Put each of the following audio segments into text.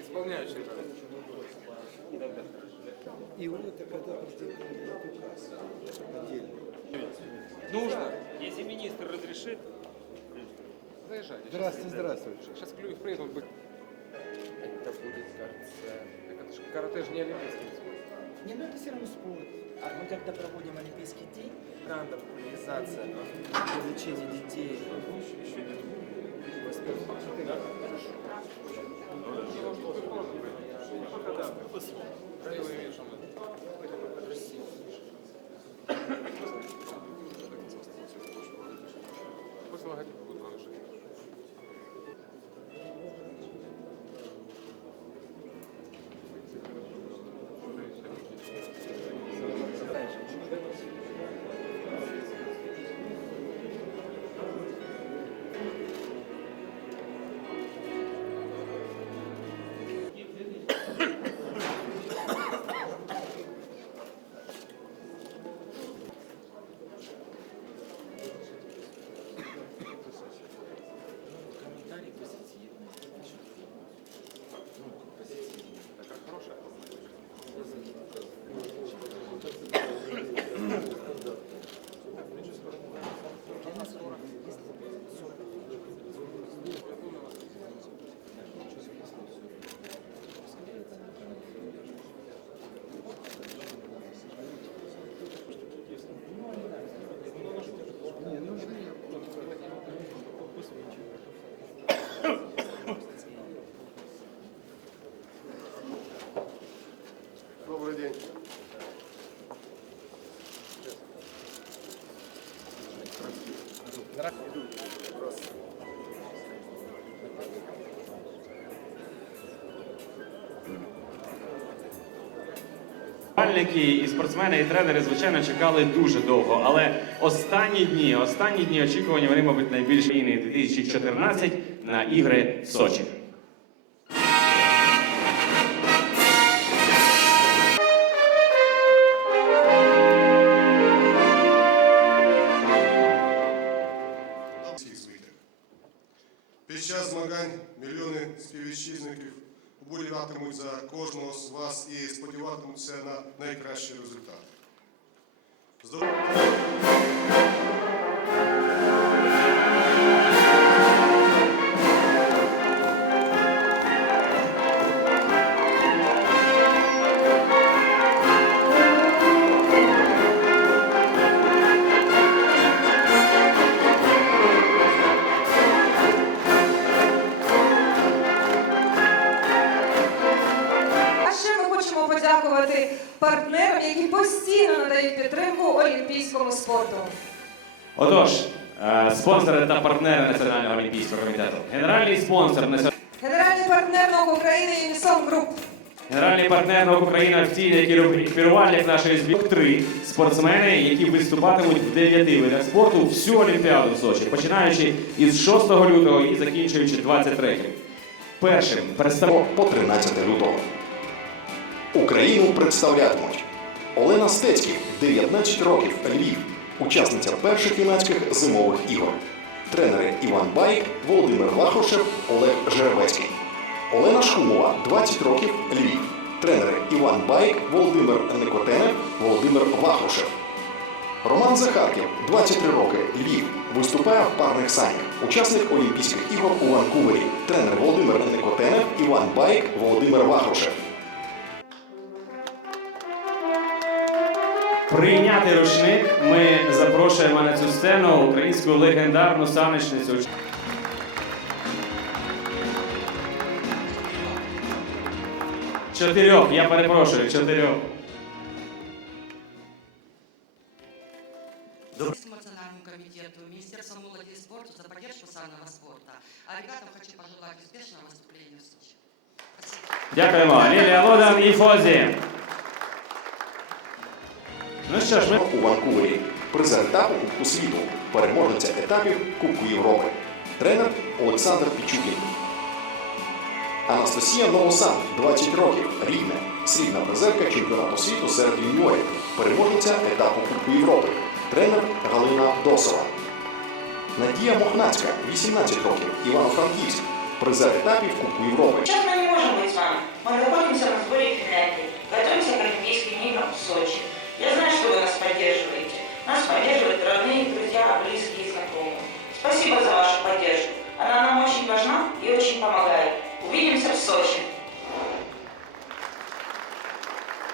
Исполняющий. И он это когда президент дает указ отдельно. Нужно. Если министр разрешит, Заезжайте. Здравствуйте, здравствуйте. Сейчас Клюев приедет, он будет. Это будет, кажется. Так это же карате же не олимпийский вид спорта. Не, ну это все равно спорт. А мы когда проводим Олимпийский день, рандом, популяризация, привлечение детей, Пусть логотип будет нарушен. Бальники і спортсмени, і тренери, звичайно, чекали дуже довго. Але останні дні, останні дні очікування, вони, мабуть, найбільш війни 2014 на ігри в Сочі. Змагань мільйони співвітчизників вболіватимуть за кожного з вас і сподіватимуться на найкращий результат. Надають підтримку олімпійському спорту. Отож, е, спонсори та партнери Національного олімпійського комітету. Генеральний спонсор Національного Генеральний партнер НОК України Юнісон Груп. Генеральний партнер НОК Україна офіційний керівник нашої збірки три спортсмени, які виступатимуть в дев'яти видах спорту всю Олімпіаду в Сочі, починаючи із 6 лютого і закінчуючи 23. Першим представ... по 13 лютого. Україну представлятимуть Олена Стецьків, 19 років, Львів, учасниця перших юнацьких зимових ігор. Тренери Іван Байк, Володимир Вахрушев, Олег Жеребецький. Олена Шумова, 20 років, Львів. Тренери Іван Байк, Володимир Никотенев, Володимир Вахрушев. Роман Захарків, 23 роки, Львів, виступає в парних санях. Учасник Олімпійських ігор у Ванкувері. Тренер Володимир Никотенев, Іван Байк, Володимир Вахрушев. Прийняти рушник ми запрошуємо на цю сцену українську легендарну саничницю. Чотирьох, я перепрошую, чотирьох. Национальному комитету, Министерству молоди и спорта за поддержку сального спорта. А ребятам хочу пожелать успешного выступления в Сочи. Спасибо. Дякуємо. Лілія Лодан і Фозі. Ну що ж, ми у Ванкувері. Призер етапу Кубку світу, переможниця етапів Кубку Європи. Тренер Олександр Пічукін. Анастасія Новосан, 20 років, рівне. Срібна призерка чемпіонату світу серед юніорів. Переможниця етапу Кубку Європи. Тренер Галина Досова. Надія Мохнацька, 18 років, Івано-Франківськ. призер етапів Кубку Європи. Сейчас мы не можем быть с вами. Мы находимся поддерживают родные, друзья, близкие и знакомые. Спасибо за вашу поддержку. Она нам очень важна и очень помогает. Увидимся в Сочи.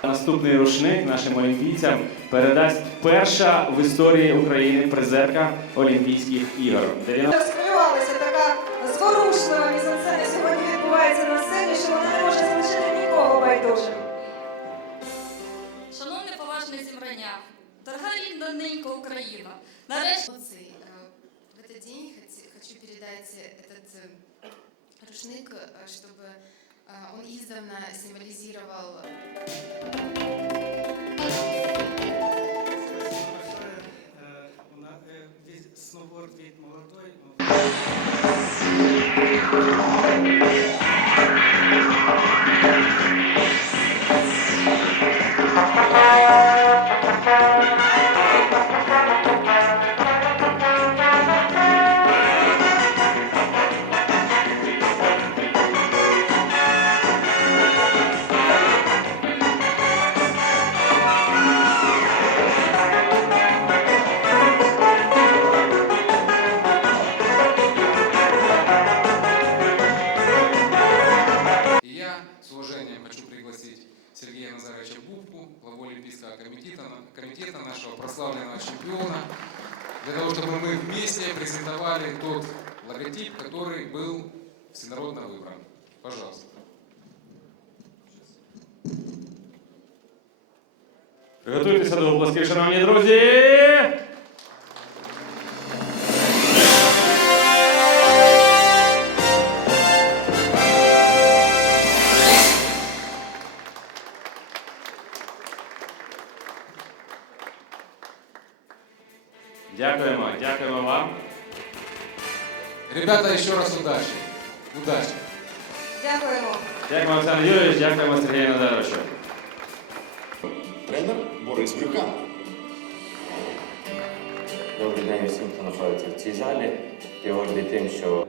Наступний рушник нашим олімпійцям передасть перша в історії України призерка Олімпійських ігор. 90 Розхвилювалася така зворушлива мізансцена сьогодні відбувається на сцені, що вона не може залишити нікого байдужим. дорога рідна ненька Україна, нарешті Эмоций. Э, В этот день хоти- хочу передать этот э, рушник, э, чтобы э, он издавна символизировал я с уважением хочу пригласить Сергея Назаровича Бубку, главу Олимпийского комитета, комитета нашего прославленного чемпиона, для того, чтобы мы вместе презентовали тот логотип, который был всенародно выбран. Пожалуйста. Приготуйтеся до оплесків, шановні друзі! Ребята, еще раз удачи. Удачи. Дякуємо. Дякуємо, Олександр Юрійович, дякуємо Сергію Назаровичу. Тренер Борис Брюкан. Добрий день усім, хто знаходиться в цій залі. Я гордий тим, що